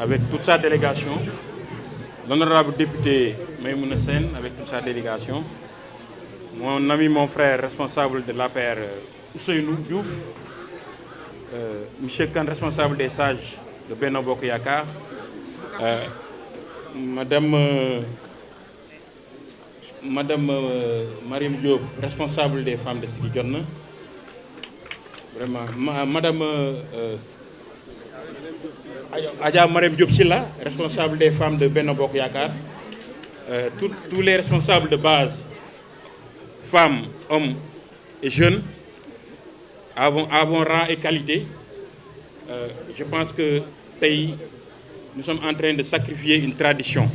Avec toute sa délégation, l'honorable député Maïmouna Sène avec toute sa délégation, mon ami, mon frère responsable de l'APR Ousseynou Diouf, Monsieur Kane, responsable des sages de Benno Bokk Yakaar, Madame Mariam Diop, responsable des femmes de Siggi Jotna, vraiment Madame Adja Mariam Diop Silla, responsable des femmes de Benno Bokk Yakaar, tous les responsables de base, femmes, hommes et jeunes, à bon rang et qualité. Je pense que nous sommes en train de sacrifier une tradition.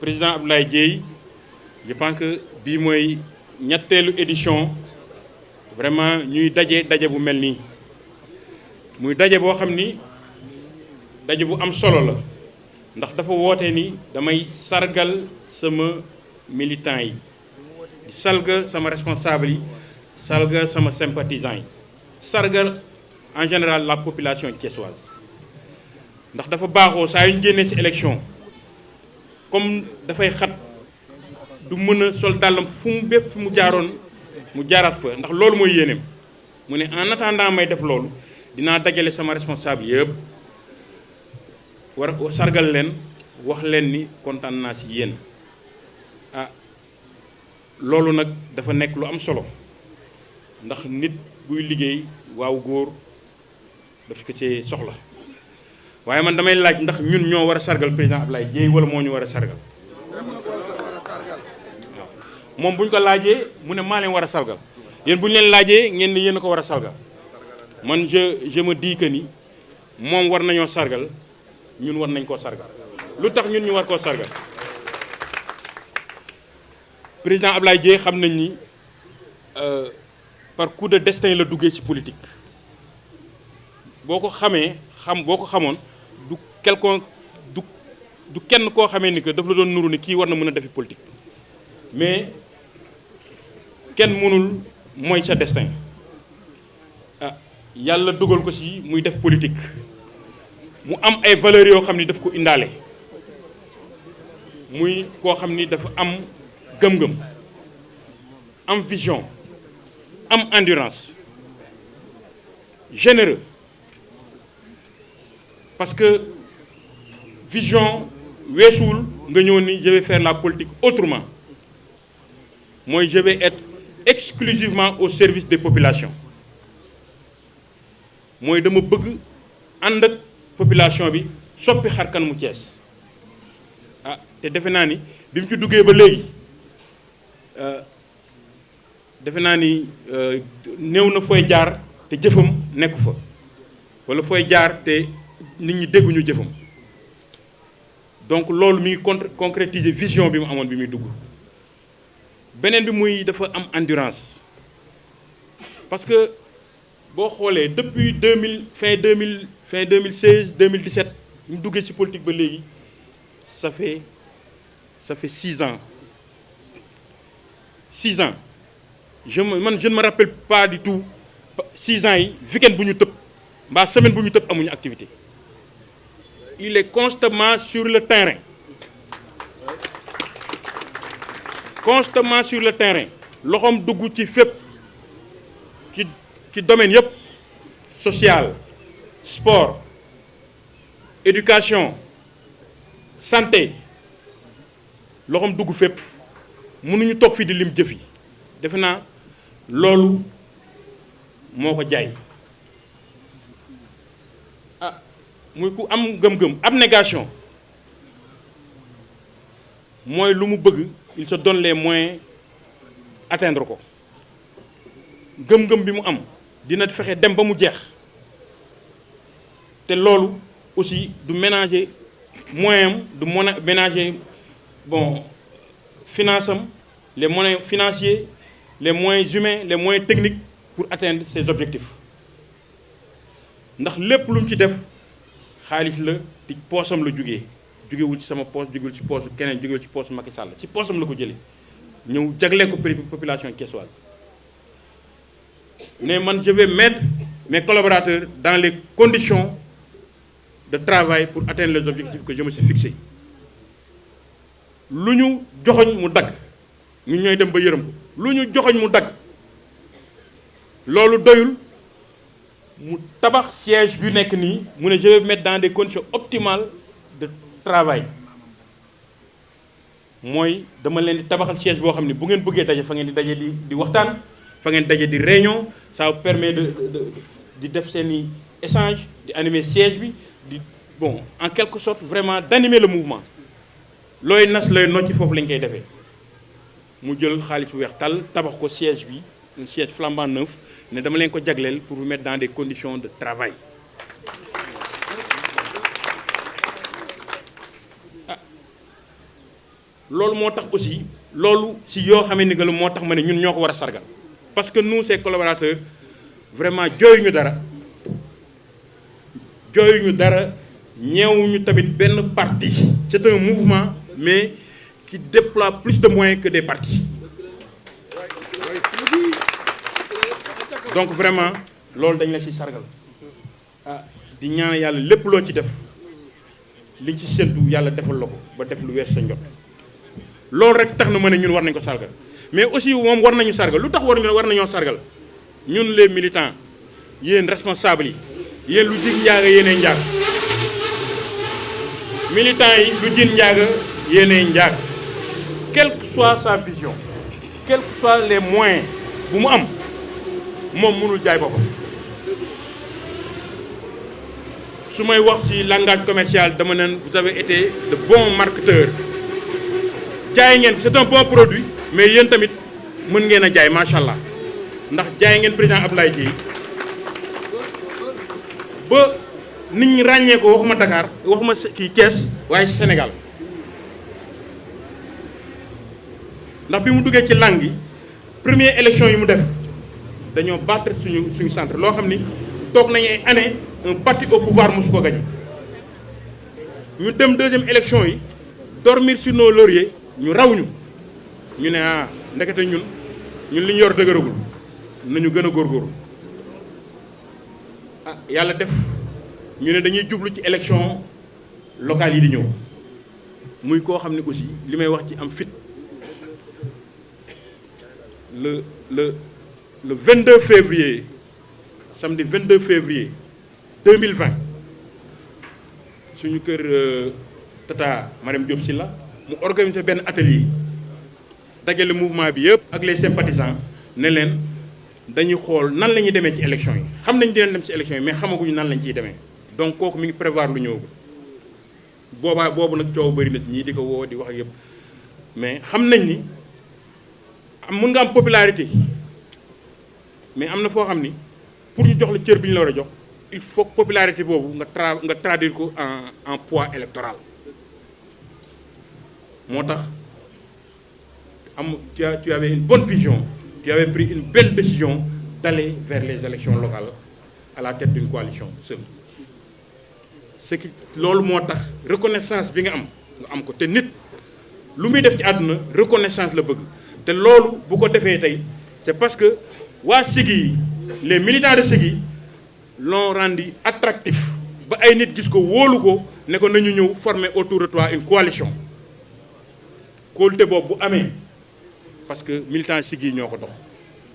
Président Abdoulaye Dièye, je pense que bii mooy ñetteelu édition vraiment ñuy daje bu mel nii muy daje boo xam ni daje bu am solo la ndax dafa woote ni damay sargal sama militants yi di sargal sama responsable yi sargal sama sympathisants yi sargal en général la population thiessoise ndax dafa baaxoo saa yu ñu génnee ci élection comme dafay xat du mën a sol dàllam fu mu jaaroon mu jaaraat fa ndax loolu mooy yéeneem mu ne en attendant may def loolu dinaa dajale sama responsable yëpp war sargal leen wax leen ni kontaan naa ci yéen loolu nag dafa nekk lu am solo ndax nit buy liggéey waaw góor daf ko ci soxla waaye man damay laaj ndax ñun ñoo war a sargal président Abdoulaye Dièye wala moo ñu war a sargal waaw moom bu ñu ko laajee mu ne maa leen war a sargal yéen bu ñu leen laajee ngeen ni yéen a ko war a sargal man je me dis que ni moom war nañoo sargal ñun war nañ koo sargal lu tax ñun ñu war koo sargal président Abdoulaye Dièye xam nañ ni par coup de destin la duggee ci politique boo ko xamoon du quelqu'un du kenn koo xamee ni que daf la doon nuru ni kii war na mën a defi politique mais kenn mënul mooy sa destin yàlla dugal ko ci muy def politique mu am ay valeurs yoo xam ni daf ko indaale muy koo xam ni dafa am gëm-gëm am vision am endurance généreux parce que vision weesuwul nga ñëw ni je vais faire la politique autrement mooy je vais être exclusivement au service des populations mooy dama bëgg ànd ak population bi soppi xar kanamu Thiès te defe naa ni bi mu ci duggee ba léegi defe naa ni néew na fooy jaar te jëfam nekku fa walla fooy jaar te nit ñi dégguñu jëfam donc loolu mi ngi concrétiser vision bi mu amoon bi muy dugg beneen bi muy dafa am endurance parce que boo xoolee depuis fin 2016 2017 ñu duggee ci politique ba léegi ça fait 6 ans 6 ans je ne me rappelle pas du tout 6 ans yi week-end bu ñu tëb mbaa semaine bu ñu tëb amuñu activité il est constamment sur le terrain loxoom dugg ci fépp ci domaine yëpp social sport éducation santé loxoom dugg fépp mënuñu toog fii di lim jëf yi defe naa loolu moo ko jaay muy ku am gëm-gëm abnégation mooy lu mu bëgg il se donne les moyens atteindre ko gëm-gëm bi mu am dina fexe dem ba mu jeex te loolu aussi du ménager moyen am du ménager finance am les moyens financiers, les moyens humains, les moyens techniques pour atteindre ces objectifs ndax lépp lu mu ci def xaalis la ci poosam la jógewul ci sama poos jógewul ci poosu keneen jógewul ci poosu Macky Sall ci poosam la ko jëlee ñëw jagleel ko population thiessoise. Mais man je vais mettre mes collaborateurs dans les conditions de travail pour atteindre les objectifs que je me suis fixés lu ñu joxoñ mu dagg ñun ñooy dem ba yërëm ko lu ñu joxoñ mu dagg loolu doyul mu tabax siège bi nekk nii mu ne je vais mettre dans des conditions optimales de travail mooy dama leen di tabaxal siège boo xam ne bu ngeen bëggee daje fa ngeen di daje di waxtaan fa ngeen daje di réunion ça vous permet di def seeni échange di animer siège bi di bon en quelque sorte vraiment d'animer le mouvement looy nas looy nocci foofu lañ koy defee mu jël xaalis bu weex tàll tabax ko siège bi un siège flambant neuf ne dama leen ko jagleel pour vous mettre dans des conditions de travail. loolu moo tax aussi loolu si yoo xamee ni que moo tax ma ne ñun ñoo ko war a sargal parce que nous ces collaborateurs vraiment jooyuñu dara ñeewuñu tamit benn parti. C'est un mouvement mais qui déploie plus de moyens que des partis. Donc vraiment loolu dañ la ci sargal di ñaan yàlla lépp loo ci def liñ ci séntu yàlla defal la ko ba def lu wees sa njot loolu rek tax na ma ne ñun war nañ ko sargal mais aussi moom war nañu sargal lu tax war nañoo sargal ñun les militants yéen responsables yi yéen lu jig njaaga yéenay njaag militants yi lu jig njaaga yéenay njaag quelle que soit sa vision quels que soient les moyens bu mu am moom mënul jaay boppam su may wax ci langage commercial dama naan vous avez été de bons marketeurs jaay ngeen c'est un bon produit mais yéen tamit mën ngeen a jaay macha allah ndax jaay ngeen président Abdoulaye Dièye ba nit ñi ràññee ko waxuma Dakar waxuma kii Thiès waaye Sénégal ndax bi mu duggee ci langue yi première élection yi mu def dañoo battre suñu centre loo xam ni toog nañu ay année un parti au pouvoir mosu ko gañe ñu dem deuxième élection yi dormir sur nos lauriers ñu raw ñu ne ndekete ñun li ñu yor dëgëragul nañu gën a góorgóorlu yàlla def ñu ne dañuy jublu ci élection locale yi di ñëw muy koo xam ne aussi li may wax ci am fit le 22 février samedi 22 février 2020 suñu kër Tata Mariam Diop Sylla mu organiser benn atelier dajale mouvement bi yëpp ak les sympathisants ne leen dañuy xool nan la ñuy demee ci élection yi xam nañ dinañ dem ci élection yi mais xamaguñu nan lañ ciy demee donc kooku mi ngi prévoir lu ñëwagul boobu nag coow bëri na ci ñii di ko woo di wax ak yëpp mais xam nañ ni mën nga am popularité mais am na foo xam ni pour ñu jox la cër bi ñu la war a jox il faut que popularité boobu nga traduire ko en poids électoral moo tax tu avais une bonne vision tu avais pris une belle décision d'aller vers les élections locales à la tête d'une coalition seule ce qui loolu moo tax reconnaissance bi nga am ko te nit lu muy def ci àdduna reconnaissance la bëgg te loolu bu ko defee tey c'est parce que waa Siggi yi les militants de Siggi l'ont rendu attractif ba ay nit gis ko wóolu ko ne ko nañu ñëw former autour de toi une coalition kóolute boobu bu amee parce que militants Siggi yi ñoo ko dox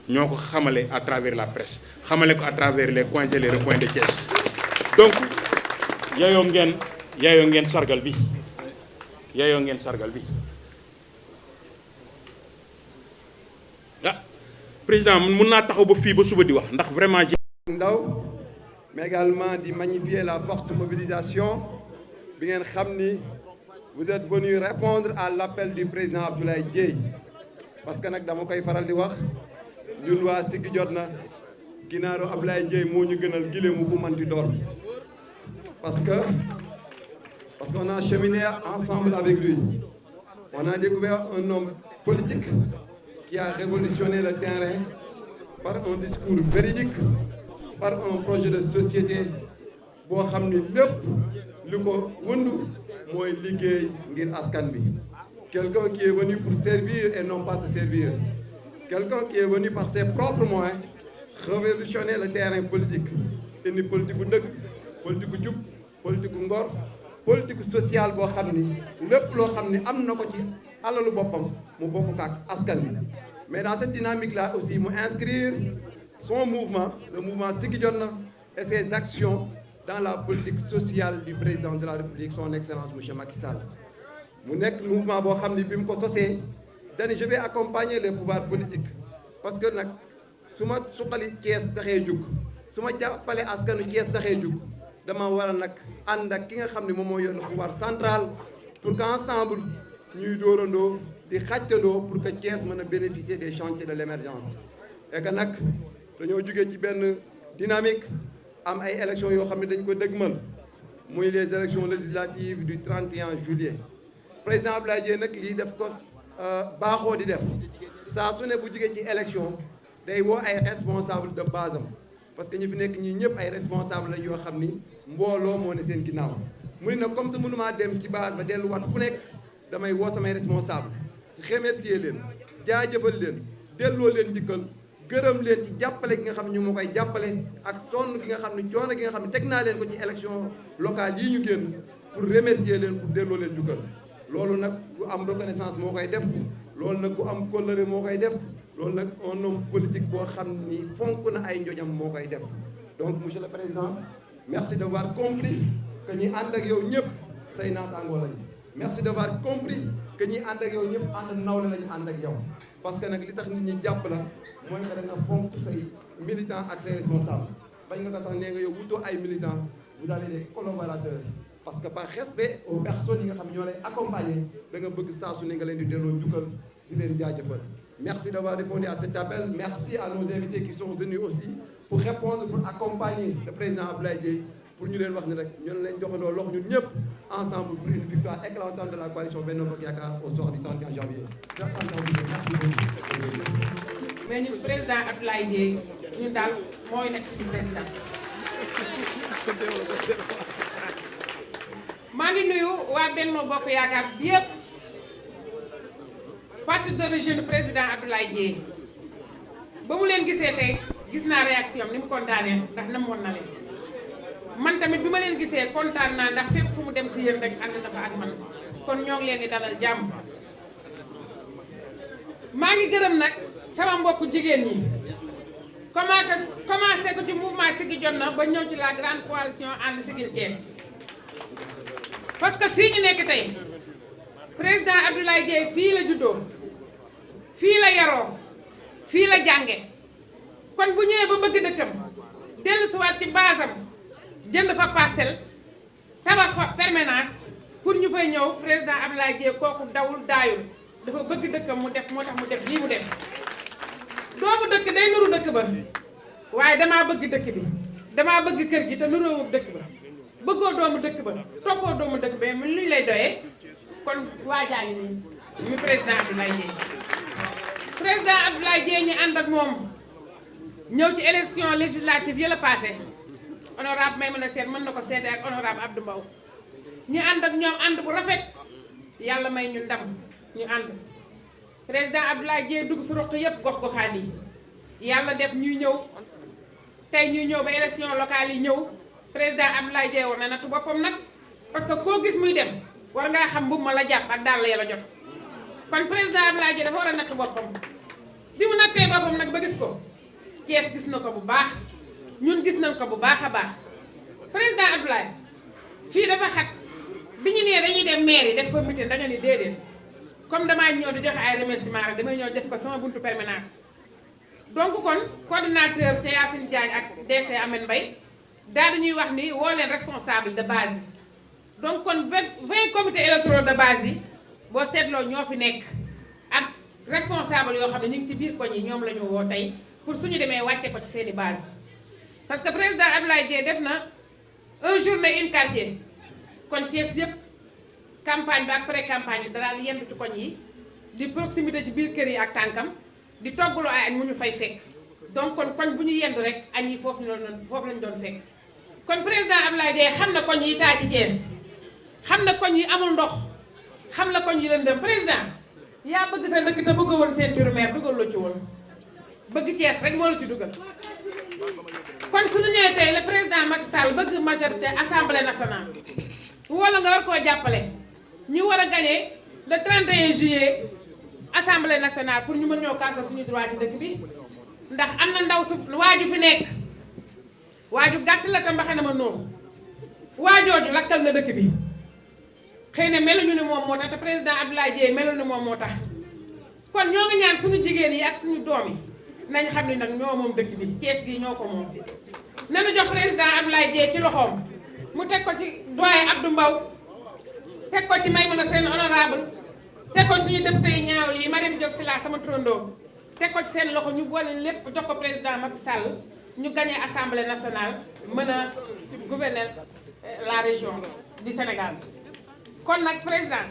ñoo ko xamale à travers la presse xamale ko à travers les coins et les recoins de Thiès donc yaayoo ngeen sargal bi président mun naa taxaw ba fii ba suba di wax ndax vraiment ndaw mais également di magnifier la forte mobilisation bi ngeen xam ni vous êtes venu répondre à l'appel du président Abdoulaye Dièye parce que nag dama koy faral di wax ñun waa Siggi jot na ginaaru Abdoulaye Dièye moo ñu gënal gileemu bu manti doon parce qu'on a cheminé ensemble avec lui on a découvert un homme politique qui a révolutionné le terrain par un discours véridique, par un projet de société boo xam ni lépp lu ko wëndu mooy liggéey ngir askan bi. Quelqu'un qui est venu pour servir et non pas se servir. Quelqu'un qui est venu par ses propres moyens révolutionner le terrain politique. indi politique bu dëgg, politique bu jub, politique bu ngor, politique sociale boo xam ni lépp loo xam ni am na ko ci alalu boppam mu bokk ak askan bi. Mais dans cette dynamique-là aussi mu inscrire son mouvement, le mouvement Siggi Jotna et ses actions dans la politique sociale du président de la République, son excellence monsieur Macky Sall. mu nekk mouvement boo xam ni bi mu ko sosee dani je vais accompagner les pouvoirs politiques parce que nag su ma suqali Thiès taxee jug su ma jàppale askanu Thiès taxee jug dama war a nag ànd ak ki nga xam ne moom moo yor le pouvoir central pour qu'ensemble ñuy dóorandoo di xàccandoo pour que Thiès mën a bénéficier des chantiers de l'émergence. et que nag dañoo jugee ci benn dynamique am ay élections yoo xam ne dañ ko dëgmal muy les élections législatives du 31 juillet. président Abdoulaye Dièye nag lii def ko baaxoo di def saa su ne bu jugee ci élection day woo ay responsable de base am parce que ñi fi nekk ñii ñëpp ay responsable la yoo xam ni mbooloo moo ne seen ginnaaw mu ne nag comme ça mënumaa dem ci base ba delluwaat fu nekk damay woo samay responsable remercier leen jaajëfal leen delloo leen njikkal gërëm leen ci jàppale gi nga xam ne ñu ma koy jàppale ak sonn gi nga xam ne coono gi nga xam ne teg naa leen ko ci élection locale yii ñu génn pour remercier leen pour delloo leen njukkal. loolu nag ku am reconnaissance moo koy def loolu nag ku am kóllëre moo koy def loolu nag un homme politique boo xam ni fonk na ay njojam moo koy def. donc monsieur le président merci d'avoir compris que ñi ànd ak yow ñëpp say naataangoo lañu. merci d'avoir compris que ñi ànd ak yow ñëpp ànd nawle lañu ànd ak yow parce que nag li tax nit ñi jàpp la mooy que da nga fonk say militants ak say responsables bañ nga ko sax nee nga yow wutoo ay militants vous avez des collaborateurs. parce que par respect aux personnes yi nga xam ñoo lay accompagner da nga bëgg saa su ne nga leen di delloo njukkal di leen jaajëfal. merci d'avoir répondu à cet appel merci à nos invités qui sont venus aussi pour répondre pour accompagner le président Abdoulaye Dièye pour ñu leen wax ni rek ñoo leen joxandoo loxo ñun ñëpp ensemble pour une victoire éclatante de la coalition Benno Bokk Yaakaar au soir du 31 janvier. merci beaucoup. mais ñun président Abdoulaye Dièye ñun daal mooy nekk suñu président. maa ngi nuyu waa Benno Bokk Yaakaar bi yëpp parti d'origine président Abdoulaye Dièye ba mu leen gisee tey gis naa réaction ni mu kontaanee ndax namoon na leen man tamit bi ma leen gisee kontaan naa ndax fépp fu mu dem si yéen rek ànd na fa ak man kon ñoo ngi leen di dalal jàmm. maa ngi gërëm nag sama mbokku jigéen ñi commencé ko ci mouvement Siggi Jotna ba ñëw ci la grande coalition ànd Siggil Thiès. parce que fii ñu nekk tey président Abdoulaye Dièye fii la juddoo fii la yaroo fii la jànge kon bu ñëwee ba bëgg dëkkam dellusiwaat ci basam jënd fa parcelle tabax fa permanence pour ñu fay ñëw président Abdoulaye Dièye kooku dawul daayul dafa bëgg dëkkam mu def moo tax mu def lii mu def doomu dëkk day nuru dëkk ba waaye damaa bëgg dëkk bi damaa bëgg kër gi te nuróowul dëkk ba bëggoo doomu dëkk ba toppoo doomu dëkk ba mu luñ lay doyee kon waajaa ngi nii mi président Abdoulaye Dièye président Abdoulaye Dièye ñu ànd ak moom ñëw ci élection législative yi la passé honorable Maïmouna Sène mën na ko seede ak honorable Abdou Mbow ñu ànd ak ñoom ànd bu rafet yàlla may ñu ndam ñu ànd président Abdoulaye Dièye dugg su roq yëpp gox goxaan yi yàlla def ñuy ñëw tey ñuy ñëw ba élection locale yi ñëw président Abdoulaye Dièye war na nattu boppam nag parce que koo gis muy dem war ngaa xam mbubb ma la jàpp ak daal la jot kon président Abdoulaye Dièye dafa war a nattu boppam bi mu nattee boppam nag ba gis ko Thiès gis na ko bu baax ñun gis nañ ko bu baax a baax président Abdoulaye fii dafa xat bi ñu nee dañuy dem maire yi def fa meeting da nga ni déedéet comme damaa ñëw di joxe ay remerciements rek damay ñëw def ko sama buntu permanence donc kon coordinateur te Yacine Diagne ak DC Amène Mbaye daal dañuy wax ni woo leen responsable de base yi donc kon 20 comités électoraux de base yi boo seetloo ñoo fi nekk ak responsable yoo xam ne ñu ngi ci biir koñ yi ñoom la ñu woo tey pour suñu demee wàcce ko ci seeni base parce que président Abdoulaye Dièye def na un journée une quartier kon Thiès yëpp campagne bi ak pré campagne bi daal yendu ci koñ yi di proximité ci biir kër yi ak tànkam di toggaloo ay añ mu ñu fay fekk donc kon koñ bu ñu yendu rek añ yi foofu lañ doon fekk kon président Abdoulaye Dièye xam na koñ yi taa ci Thiès xam na koñ yi amul ndox xam na koñ yi lëndëm président yaa bëgg sa dëkk te bëgg woon ceinture maire dugal la ci woon bëgg Thiès rek moo la ci dugal kon suñu ñëwee tey le président Macky Sall bëgg majorité assemblée nationale wala nga war koo jàppale ñu war a gagné le 31 juillet assemblée nationale pour ñu mën ñoo kaasa suñu droit ci dëkk bi ndax am na ndaw su waaju fi nekk waaju gàtt la te mbaxe na ma noonu waajooju lakkal na dëkk bi xëy na meluñu ni moom moo tax te président Abdoulaye Dièye melul ni moom moo tax kon ñoo ngi ñaan suñu jigéen yi ak suñu doom yi nañ xam ni nag ñoo moom dëkk bi Thiès gi ñoo ko moom nañu jox président Abdoulaye Dièye ci loxoom mu teg ko ci doyen Abdou Mbow teg ko ci Maïmouna Sène honorable teg ko suñu député yi ñaawul yi Mariam Diop Sylla sama trondoo teg ko ci seen loxo ñu boole lépp jox ko président Macky Sall ñu gagné assemblée nationale mën a gouverner la région du Sénégal kon nag président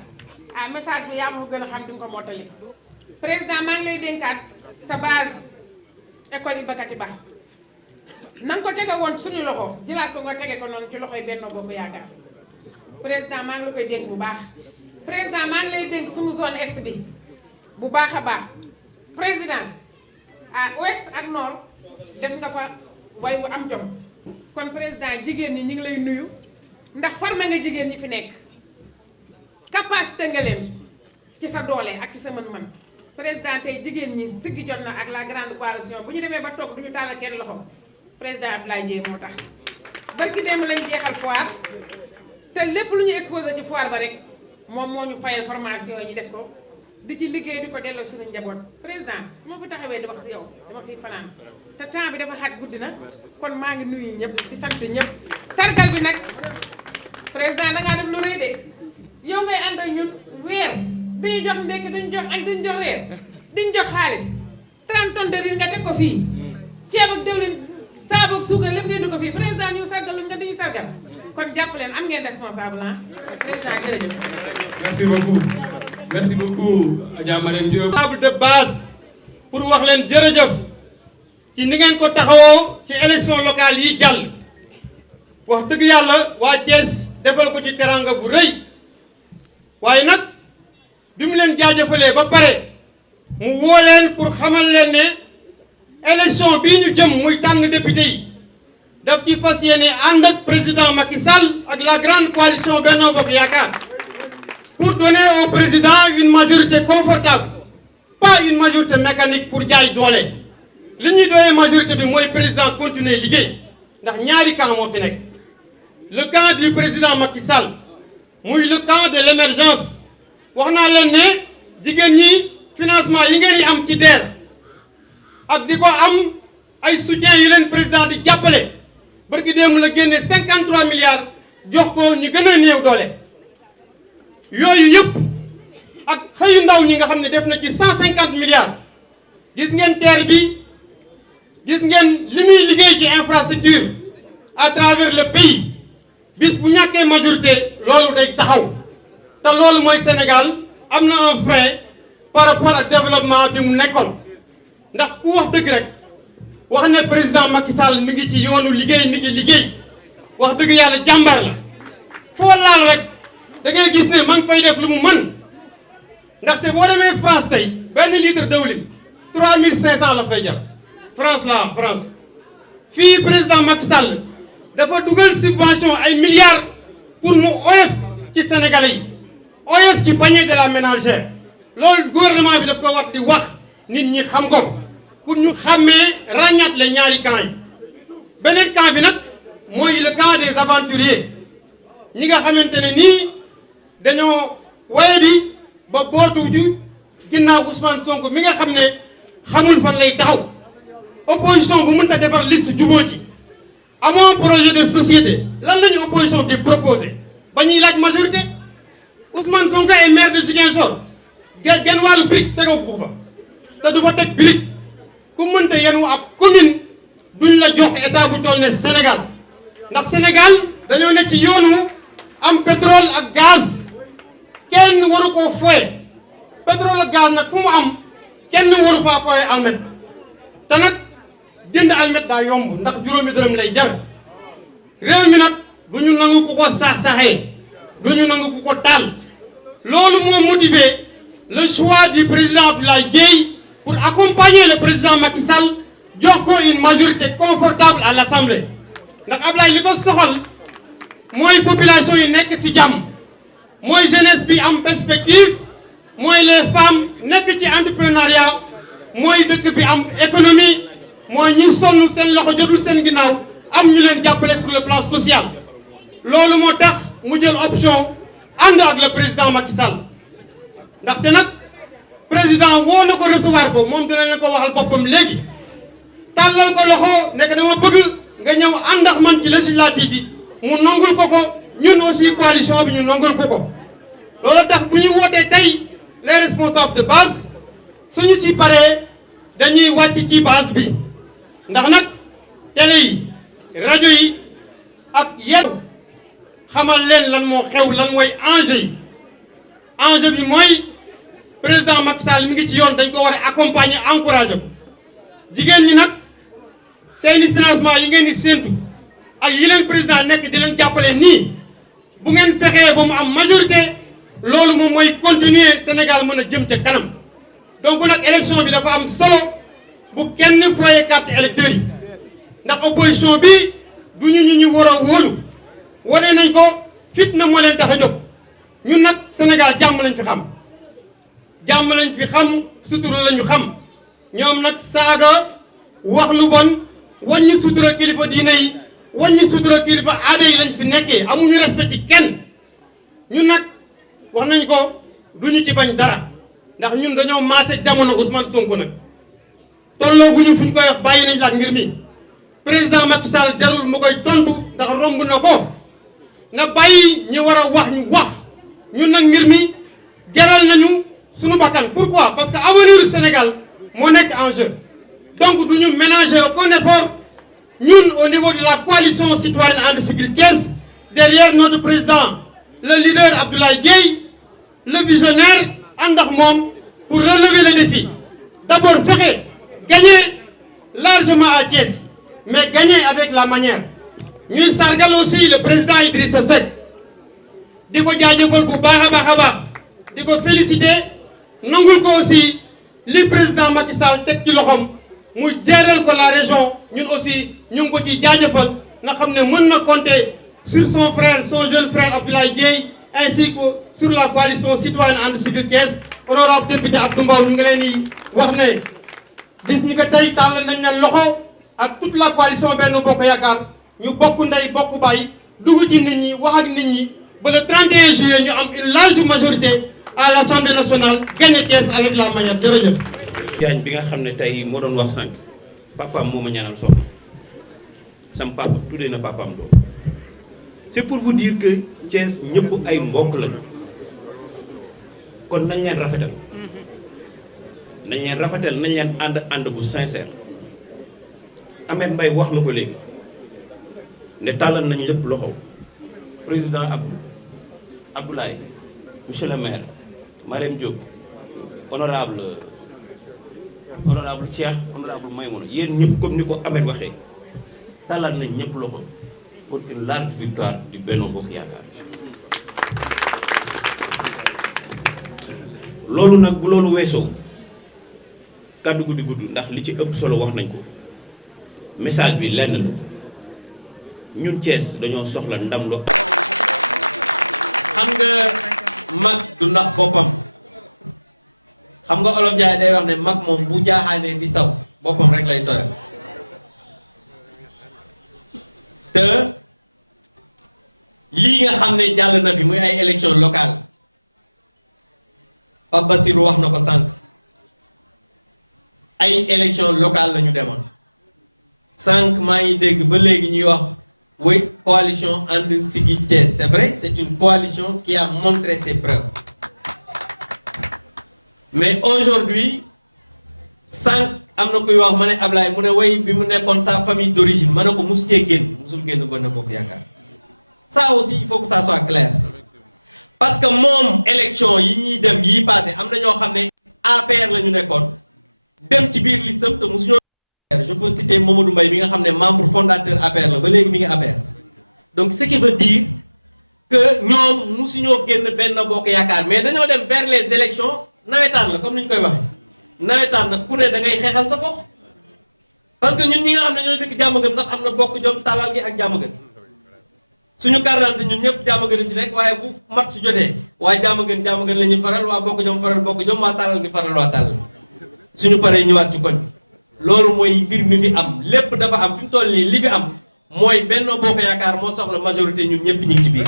message bi yaa ma ko gën a xam di nga ko mottali président maa ngi lay dénkaat sa base école yi Bakati Ba na nga ko tege woon suñu loxo jëlaat ko nga tege ko noonu ci loxo yi Benno Bokk Yaakaar président maa ngi la koy dénk bu baax président maa ngi lay dénk suñu zone est bi bu baax a baax président ouest ak nord def nga fa way bu am jom kon président jigéen ñi ñu ngi lay nuyu ndax formé nga jigéen ñi fi nekk capacité nga leen ci sa doole ak ci sa mën-mën président tey jigéen ñi siggi jot na ak la grande coalition bu ñu demee ba toog du ñu tàllal kenn loxo président Abdoulaye Dièye moo tax barki démb lañ jeexal foire te lépp lu ñu exposé ci foire ba rek moom moo ñu fayal formation yi ñu def ko di ci liggéey di ko delloo suñu njaboot président su ma fi taxawee di wax si yow dama fiy fanaan te temps bi dafa xaaj guddi na kon maa ngi nuyu ñëpp di sant ñëpp sargal bi nag président da ngaa def lu rëy de yow ngay àndal ñun weer dañu jox ndekki duñu jox ak duñu jox reer duñu jox xaalis 30 tonnes de riz nga teg ko fii ceeb ak diwlin saabu ak suukar lépp ngeen di ko fii président ñu sargaluñ nga duñu sargal kon jàpp leen am ngeen responsable ah président jërëjëf. merci beaucoup merci beaucoup Adja Marème Diop. table de base pour wax leen jërëjëf ci ni ngeen ko taxawoo ci élection locale yi jàll wax dëgg yàlla waa Thiès defal ko ci teranga bu rëy waaye nag bi mu leen jaajëfalee ba pare mu woo leen pour xamal leen ne élection bii ñu jëm muy tànn député yi daf ci fas yéene ànd ak président Macky Sall ak la grande coalition Benno Bokk Yaakaar pour donner au président une majorité confortable pas une majorité mécanique pour jaay doole li ñuy doyee majorité bi mooy président continuer liggéey ndax ñaari camp moo fi nekk le camp du président Macky Sall muy le camp de l'émergence wax naa leen ne jigéen ñi financement yi ngeen di am ci DER ak di ko am ay soutien yu leen président di jàppale barki démb la génne 53 milliards jox ko ñu gën a néew doole yooyu yëpp ak xëyu ndaw ñi nga xam ne def na ci 150 milliards gis ngeen TER bi gis ngeen li muy liggéey ci infrastructure à travers le pays bis bu ñàkkee majorité loolu day taxaw te loolu mooy Sénégal am na un frein par rapport ak développement bi mu nekkoon ndax ku wax dëgg rek wax ne président Macky Sall mi ngi ci yoonu liggéey mi ngi liggéey wax dëgg yàlla jàmbar la foo laal rek da ngay gis ne ma ngi fay def lu mu mën ndaxte boo demee France tey benn litre dëwlin 3500 la fay jar France la France fii président Macky Sall dafa dugal subvention ay milliards pour mu oyof ci Sénégalais yi oyof ci panier de la ménagère loolu gouvernement bi daf ko war di wax nit ñi xam ko pour ñu xàmmee ràññaat les ñaari camps yi beneen camp bi nag mooy le camp des aventuriers ñi nga xamante ne nii dañoo waye di ba bootu ju ginnaaw Ousmane Sonko mi nga xam ne xamul fan lay taxaw opposition bu mënta defar liste jubóo ji amoo projet de société lan lañu opposition di proposé ba ñuy laaj majorité Ousmane Sonko est maire de Ziguinchor genn wàllu brique tegoo ko fa te du fa teg brique ku mënta yenu ab commune duñ la jox état bu toll ne Sénégal ndax Sénégal dañoo ne ci yoonu am pétrole ak gaz kenn waru koo foye pétrole ak gaz nag fu mu am kenn waru faa fooye almet te nag jënd almet daa yomb ndax juróomi dërëm lay jar réew mi nag du ñu nangu ku ko sax-saxee du ñu nangu ku ko taal loolu moo motivé le choix du président Abdoulaye Dièye pour accompagner le président Macky Sall jox ko une majorité confortable à l'Assemblée ndax Abdoulaye li ko soxal mooy population yi nekk ci jàmm mooy jeunesse bi am perspective mooy les femmes nekk ci entrepreneuriat mooy dëkk bi am économie mooy ñi sonn seen loxo jotul seen ginnaaw am ñu leen jàppale sur le plan social loolu moo tax mu jël option ànd ak le président Macky Sall ndaxte nag président woo na ko recevoir ko moom dina leen ko waxal boppam léegi tàllal ko loxo nekk dama bëgg nga ñëw ànd ak man ci législative bi mu nangul ko ko ñun aussi coalition bi ñu nangul ko ko loolu tax bu ñu wootee tey les responsables de base suñu si paree dañuy wàcc ci base bi ndax nag télé yi rajo yi ak yenn xamal leen lan moo xew lan mooy enjeu yi enjeu bi mooy président Macky Sall mi ngi ci yoon dañ ko war a accompagner encourager ko jigéen ñi nag seeni financement yi ngeen di séentu ak yi leen président nekk di leen jàppale nii bu ngeen fexee ba mu am majorité loolu moom mooy continuer Sénégal mën a jëm ca kanam donc nag élection bi dafa am solo bu kenn foyee carte électeurs yi ndax opposition bi du ñu war a wóolu wane nañ ko fitna moo leen tax a jóg ñun nag Sénégal jàmm lañ fi xam jàmm lañ fi xam sutura lañu xam ñoom nag saaga wax lu bon wàññi sutura kilifa diine yi wàññi sutura kilifa aada yi lañ fi nekkee amuñu respect ci kenn ñun nag wax nañ ko duñu ci bañ dara ndax ñun dañoo maase jamono Ousmane Sonko nag tolloo guñu fuñ koy wax bàyyi nañ laaj mbir mi président Macky Sall jarul mu koy tontu ndax romb na ko na bàyyi ñi war a wax ñu wax ñun nag mbir mi jaral nañu suñu bakkan pourquoi parce que avenir du Sénégal moo nekk en jeu donc du ñu ménager aucun effort ñun au niveau de la coalition citoyenne And Siggil Thiès derrière notre président le leader Abdoulaye Dièye le visionnaire ànd ak moom pour relever le défi d'abord fexe gagner largement à Thiès mais gagner avec la manière ñuy sargal aussi le président Idrissa Seck di ko jaajëfal bu baax a baax a baax di ko féliciter nangul ko aussi li président Macky Sall teg ci loxoom mu gérer ko la région ñun aussi ñu ngi ko ci jaajëfal na xam ne mën na compter sur son frère son jeune frère Abdoulaye Dièye ainsi que sur la coalition citoyenne And Siggil Thiès honorable député Abdou Mbow ñu ngi leen di wax ne gis ñi ko tey tàll nañ leen loxo ak toute la coalition Benno Bokk Yaakaar ñu bokk ndey bokk baay dugg ci nit ñi wax ak nit ñi ba le 31 juillet ñu am une large majorité à l'Assemblée nationale gagné Thiès avec la manière jërëjëf. Diagne bi nga xam ne tey moo doon wax sànq papaam moo ma ñaanal soxna sam papa tuddee na papaam doom c'est pour vous dire que Thiès ñëpp ay mbokk lañu kon nañ leen rafetal nañ leen ànd bu sincère Ahmed Mbaye wax na ko léegi ne tàllal nañu lépp loxo président Abdoulaye monsieur le maire Marème Diop honorable Cheikh honorable Maymouna yéen ñëpp comme ni ko Ahmed waxee tàllal nañ ñëpp loxo pour une large victoire du Benno Bokk Yaakaar loolu nag bu loolu weesoo kàddu gu di gudd ndax li ci ëpp solo wax nañ ko message bi lenn la ñun Thiès dañoo soxla ndam lu xam nga mag du ndax boppam xam nga Olof Njaay day wax ne mag moom bu jaaxaanee di saw boppam rek lay toyal te lii nga xam ne jàll na fi muy ay élection locale Pape Bassirou wax na ko sànq ay élection locale la ñu demoon sànq maa ngi dégg ba léegi ñuy wax oui coalition And Siggil Thiès c'est vrai c'est une coalition qui a montré ses preuves mais aujourd'hui sànq am na kuy wax ma ne Ablaye mu ne way bi mu nekkoon sa famille d'origine ma ne ko musu cee génn musul génn Benno Bokk Yaakaar ça aussi il faut que ça soit clair parce que moom élection yi ñuy dem yi passé am na ñoo xam ne APR la ñu nekkoon dem ci biir listam te mosuñoo. Je peux citer Mamadou Mbaye bi nga xam ne membre fondateur APR la ba léegi mi ngi APR donc ce qui veut dire que ñoom mosuñoo génn benn bokk yaakaar mais dañoo dem vers les élections nawetaan la comme ni ñu koy waxee nawetaan nag ku ne da ngay xeexal sa gox parce que ñun ñi nga xam ne ñoo dëkk Diamaguène sax am na bokk jom talal gi ak Diamaguène suñu carte d'identité ñun ñëpp Diamaguène ci nekk waaye bu mat su jotee waa Diamaguène la ñuy faral waa bokk jom faral bokk jom waa talal gi faral waa talal suñu paree ñëwaat ci koñ loolu mooy mbir mi fi am lépp dafa am fi mu toll nii li fi am mooy Benno Bokk Yaakaar moo soxla majorité ñun ñëpp ñu ngi ci biir.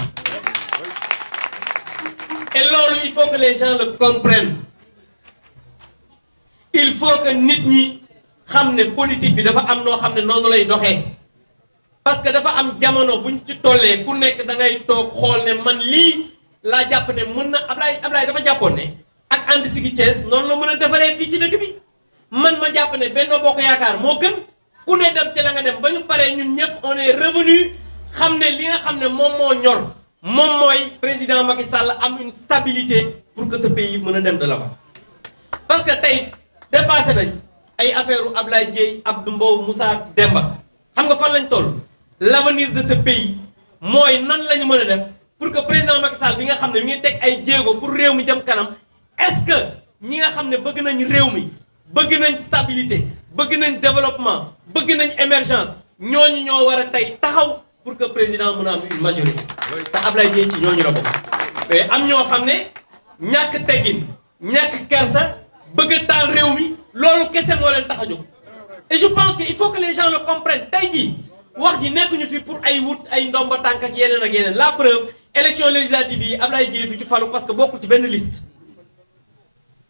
Et loolu il faut que les gens le comprennent il faut que nit ñi xam ne politique bi dafa am noo xam ne noonu lay doxee parce que dafa am jamono buñ ci tollee ku nekk da ngay toog xool ne man lii laa jàpp ne mën na Ablaye dafa jàppoon ne ak ànd Siggi Thiès noonu la mën a defaree fii ci dëkk bi man ma jàpp ne Benno Bokk Yaakaar moo gën ku ne dem ci la nga dem ba ñu paree ñun ñëpp on est revenu xam ne li nga xam ne moom moo ñor moom mooy président Macky Sall am une stabilité pour que ce pays mën a dem de l'avant parce que tey dépassé nañ ay affaire u Ablaye Dieye Abdou Mbow Moussa Demba xam nga fan lañ toll l'avenir de ce pays mooy nan la ñu mën a def pour que président Macky Sall bi nga xam ne mi ngi teg ay jéego pour réew mi jëm kanam est-ce que ñi nga xam ne bëgg nañ réew mi bëgg nañ stabilité bëgg nañ développement bëgg nañ émergence ñooñu ñoo war a tey taxaw pour que président mën a am une majorité te Ablaye Dieye ci ñooñu la bokk mais am ñoo xam ne ñàkk teggin ñàkk kersa bëgg taal réew mi loolu kese moo leen tax a jóg et je pense que il faut que les gens le comprennent tey jii wax ji nekkuñu fi pour ay wut ay ndomba tànk ak yeneen la preuve élection législative yi Ablaye Dieye du ci falu parce que bokku ci benn liste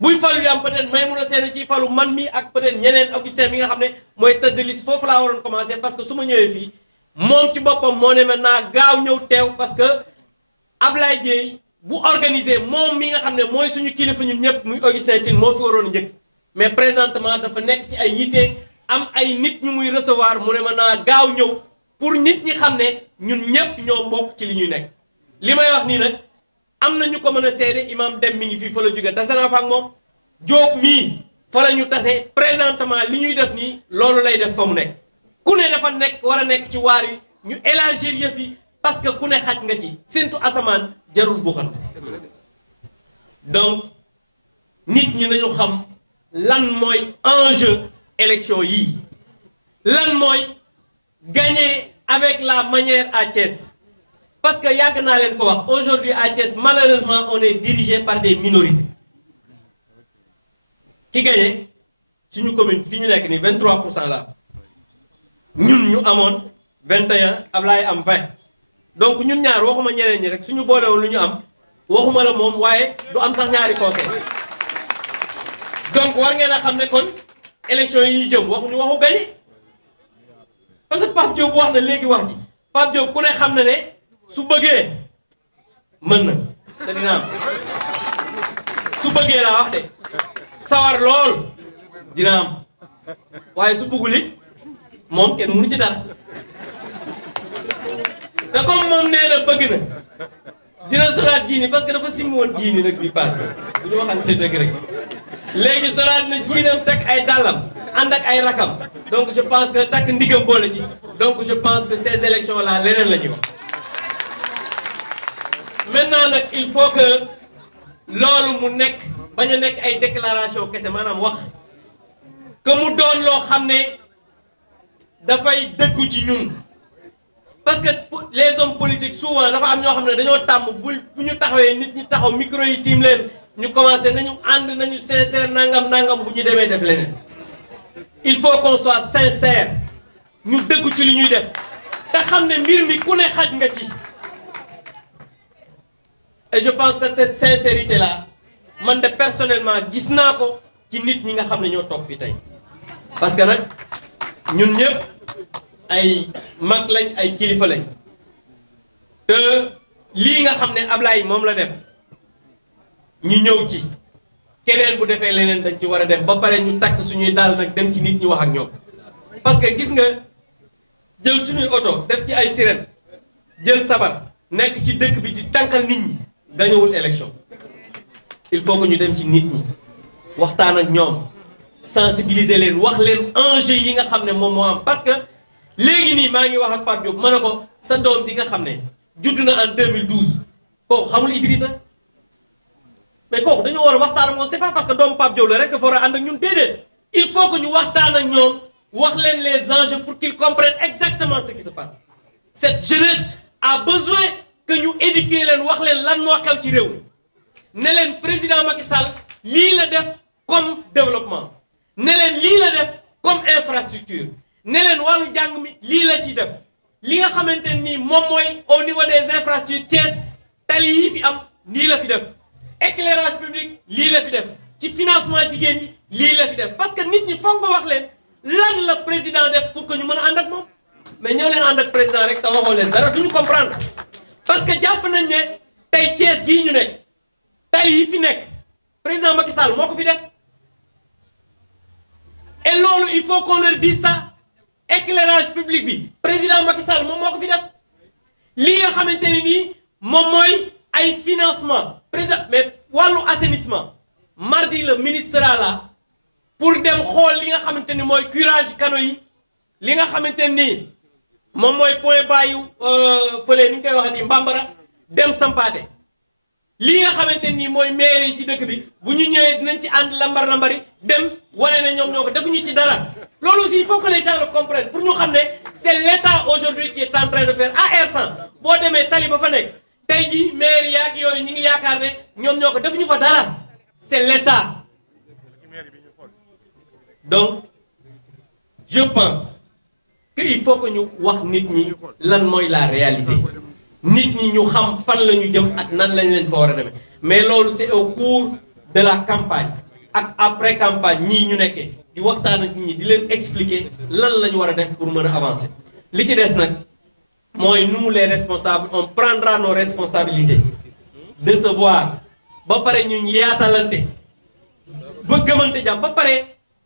buy falu yi am peut-être Maïmouna Sène ci falu man mi ak peut-être ñeneen Augustin mi nga xam ne mooy tête de liste foofu laa waroon commencer parce que su ma ñëwee fii moom ci boppam moo ne maintenant gaaw ñëw teew parce que Ablaye Dieye bu organisé moom mi nga xam ne mooy suñu kilifa ñun ñëpp muy Augustin Tine moo fi waroon njëkk mais présentement dafa nekk ci ay yitte am ay nit ñu muy recevoir mu ne maintenant gaaw ñëw pour nit ñi xam ne ñun ñëpp ñoo mbokk ci li ñuy nekk li may wax nii nag am na ñu ko mën a seede imam dem mi ngi fii fa la jóge tase naa fa ak moom Diop mii fa la ñu tase présentement li ñuy def nii loolu lay def fa mu nekk ku ne dafa nekk war a nekk ci waar yi ñu élargir yëf yi parce que ku ne xaj nga ci séntu asamaan jarul buuxant donc nit ñi nañu xam lan mooy enjeu élection yii lan mooy gagner avec la manière à Thiès parce que yàgg naa leen ko wax aujourd'hui à Thiès malheureusement on est dirigé par des minorités ki gagné suñu commune fi ñu nekk nii 23% la ñun ñu amoon 21 Ablaye am 20 donc ñun ñaar waxuma ñeneen ñi rek suñu boole woon lu ñu am waxuma la moom waaye du am sax ñaari conseil donc war ngeen a xam ne kon élection yi ñu jëm waxuñu waxu gagné parce que Pape Diop wax na léegi wax ji Pape Diop ku ne xam na ne su bëggee mën na te dina am su bëggee laa wax de sawar lool dina am waaye su bëggul it moom kenn mënu ci dara te comme moom nee na bëgg na dina solaat jiini parce que dafa simmi woon jiini nag bi passé bu ñu waxante dëgg rek léegi solaat na jiinam teg ay dàllam ànd ak ay rakam donc je pense que takk ndigam boole ci donc je pense que ces élections là leneen la ñuy wax maintenant nag il faut que loolu mu nekk bañ a nekk ay déclaration kese maanaam wax que mu doon loo xam ne dafay dëggu ci ñun parce que les hommes politiques souvent dafa am ñoo xam ne dañoo tàmm bu ñu taxawee nit ñi taxaw micro yi tiim leen ñu commencé nañu ànd nañu sincère nangam bu ñu demee def leneen il faut qu'on soit sincère ñu dëggu ci li ñuy def te xam ne mbir mi ku ne xaj nga ci et je pense que cette sincérité là man de personnellement gis naa ko ci nit ñi nga xam ne ñoo toog fii tey parce que nag ñun ñëpp ay mag lañ ay kilifa lañ te lii nga xam ne Ablaye moom la def ñu ñëw ci keneen bu defee leneen dañ ci war a def ba pare ñu takk suñuy daal nag dem ci nit ñi wax ak ñoom parce que gis nga jël suñuy oto def ci ay sirène jël sabar nekk ci dëkk bi di tànkal nit ñi gañewul élection il faut que ñu dem ci nit ñi waxtaan ak ñoom sensibiliser leen wax leen enjeu yi nga xam ne moom moo am parce que léegi nii maa ngi wax ak Pape Diop ma ne ko sa doom ji nga xam ne judd na en 2012 kooku xamul Idrissa mais kooku dañoo war a waxtaan ak moom c'est pas parce que doomu Pape Diop la rek dafa war a ànd ak ñun déedéet il faut que ñu waxtaan ak ñoom wax leen les enjeux pour qu'ils comprennent exactement ce qui se passe cette jeunesse a besoin que ñu édifier leen wax leen lan moo xew ci réew mi ne leen président Macky Sall lii la def comme développement ne leen lii la def comme infrastructure ne leen wàllu jàng mi lii la ciy def li nga xamante nii moom mooy au niveau des infrastructures Thiès tali yi fi am lii la fi def éclairage public lii la fi def ci financement jigéen ñi lii la fi def parce que nit ñi foog nga wax leen lan la président def pour que ñu mën a ànd ak moom mais ñoo leen ànd ak président rek te waxoo leen dara duñu comprendre parce que jàpp nañ ne tey Thiès gii ñu nekk tali yi fi nekk président Macky Sall moo ko fi def et loolu il faut qu'on leur dise ça éclairage public bi président Macky Sall moom moo ko fi def li nga xamante ni nii moom mooy ay financement président mais wàllu assainissement mardi le ministre sera là pour dem xool li nga xamante ni mooy curage canaux yi li nga xamante ni moom mooy point bas yu fële ni ñu koy waxee nii Mbambara dem Sampaate lii nga xamante ni mooy maire yi ci dëkk bi bu ñu ñëwee dinañ ci ànd lambari dem wane ne ñoom ñoo ko defuñu ci dara loolu aussi il faut que les gens le comprennent pour ñu xam ne c'est l'État aujourd'hui qui est en train de faire à R100 boo demee tali ba fa nekk tey jii maire yaak yooyu ñi ngi yaakaar ne ñoom ñoo ko defuñu fa dara c'est l'État donc je pense que il faut que ñu wax nit ñi lan mooy la réalité nit ñi ñu xam fan la ñu jëm ak nan lañ leen fa war a demee mais loolu c'est au cours de la campagne ak après campagne ñii ñu nekkee di waxtaan ak nit ñi di leen expliquer lan la ñu war a def pour mën a avancer li ci des nag mooy nous les responsables on prendra nos responsabilités de se voir ba pare ñu yaatalante ba gëmante jàmm ba pare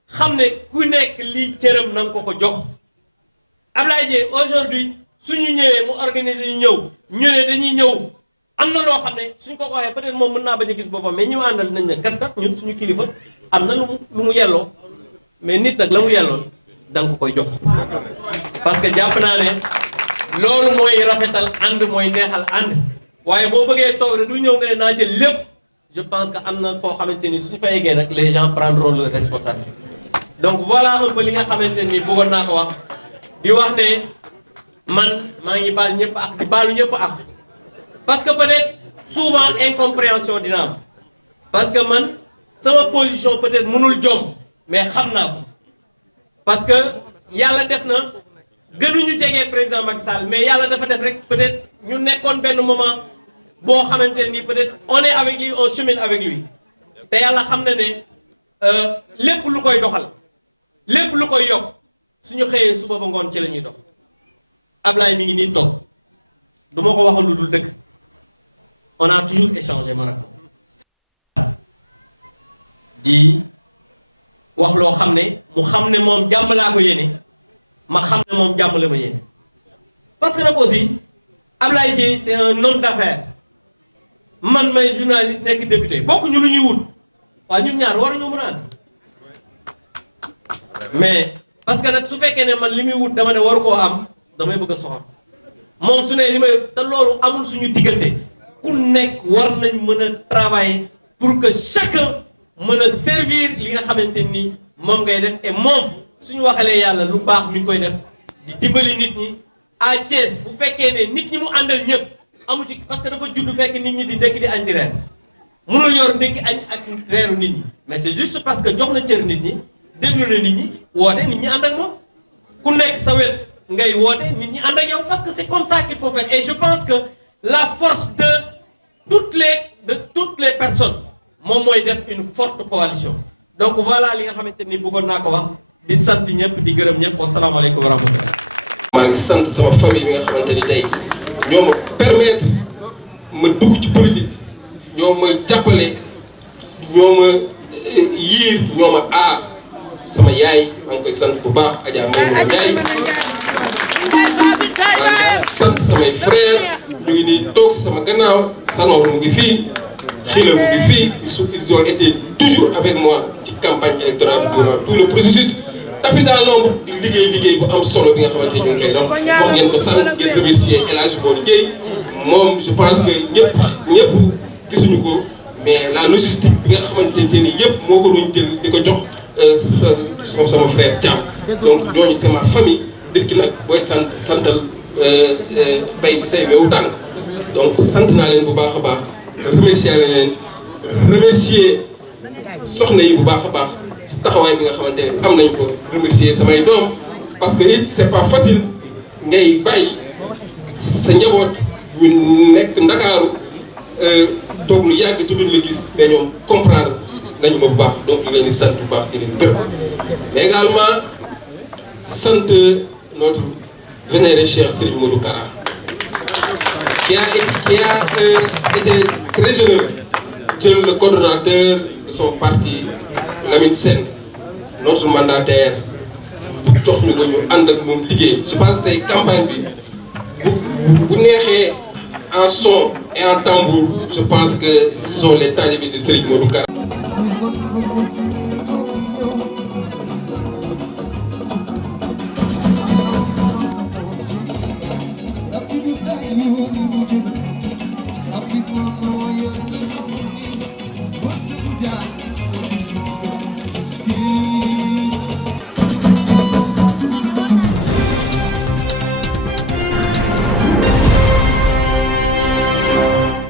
xam ne ku nekk lii cëram na nga ko jox Ablaye Dieye aujourd'hui suñu ñëwee mu organiser ñu ne dañuy ñëw am na loo xam ne suñ ko waxee peut-être moom mën naa bañ a gis boppam mais ñi ma àndal nañ ne kat ñun suñu kilifa am na lu mu yelloo mais nit nag la mu yelloon da nga ko koy jox parce que jàpp naa ne loolu mooy rafetal ànd mooy neexal ànd waaye boo bëggee toog rek du ñëw nga ne naa jël lépp je pense que am na foo xamante ni suñu fa yeggee nag les gens prendront leur responsabilité donc voilà un peu li nga xamante ni bëggoon naa ko wax di wax ne man maa ngi baal ñëpp ak di baalu ñëpp ak parce que peut-être souvent incompréhension dina am parce que man sama position peut-être mënul jom mais xam naa ko parce que yàlla def na gënuñu jege président Macky Sall mais yàlla dafa def rek peut-être ñu nekkoon benn moment boo xamante ni peut-être on est avec lui on chemine avec lui te yàlla xam na ne lépp lu koy doxal lépp lu koy yokk suñu xëyee suba ba ngoon ci la ñuy dox Ablaye mi ngi nii toog du ma ko waxal lu dul dëgg on a toujours échangé man ak di wax loo xam ne mu xam ne moom jàmm laa ko yéene ma xam ne moom jàmm la ma yéene parce que nag aussi Ablaye Dieye c'est un homme d'affaires man may journaliste nekk député bokkuñu lu ñuy wut waaye ñun ñaar waruñoo mën a ànd mais parce que nag su fekkee ne man li muy wut dama ne waru koo am damay bëgg a soxor moom su ne li may te loolu amul suñu diggante ku nekk war nañ mën a travailler pour que chacun mën a servir li nga xamante ni moom ngay def et moom suñu waxalee yàlla lu baax mi ngi koy def di dimbali nit ñi à Thiès bu fekkee ne nit ñi mu àndal ñëpp amu ci parce que dafa judd fekk nit ñi di ndekki di añ di reer mënul yor ndekki añ ak reeru nit ñi mais c'est juste parce que jox na cër nit ñi déglu na nit ñi woote nit ñi ànd ak moom ku nekk sa wet ngay woote nit ñi ànd ak yow parce que c'est comme ça qu'il faut faire et je pense que la force de toutes les personnes moom mooy def une forte coalition donc voilà li nga xamante ni bëggoon naa ko wax di sant ñëpp di gërëm ñëpp wasalaamaaleykum wa rahmatullah. maa ngi sant sama famille bi nga xamante ni tey ñoo ma permettre ma dugg ci politique ñoo ma jàppale ñoo ma yiir ñoo ma aar sama yaay maa ngi koy sant bu baax Adja Maimouna Ndiaye maa ngi sant samay frères ñu ngi nii toog si sama gannaaw Sanor mu ngi fii Xila mu ngi fii ils ont été toujours avec moi ci campagne électorale durant tout le processus tapi dans l'ombre di liggéey bu am solo bi nga xamante ni ñu ngi koy dox wax ngeen ko sànq ngeen remercier El Hadj Bon Guèye moom je pense que ñëpp gisuñu ko mais la logistique bi nga xamante ni yëpp moo ko doon jël di ko jox sama frère Thiam donc ñooñu c'est ma famille dir ki nag booy santal bay ci say wewu tànk donc sant naa leen bu baax a baax remercier soxna yi bu baax a baax ci taxawaay bi nga xamante ne am nañ ko remercier samay doom parce que it c'est pas facile ngay bàyyi sa njaboot ñu nekk Ndakaaru toog lu yàgg te duñ la gis mais ñoom comprendre nañu ma bu baax donc ñu leen di sant bu baax di leen gërëm mais également sant notre vénéré Cheikh Serigne Modou Kara qui a été très généreux jël le coordonnateur de son parti Lamine Sène notre mandataire bu jox ñu ko ñu ànd ak moom liggéey je pense tey campagne bi bu neexee en son et en tambour je pense que ce sont les talibés de Serigne Modou Kara. Ski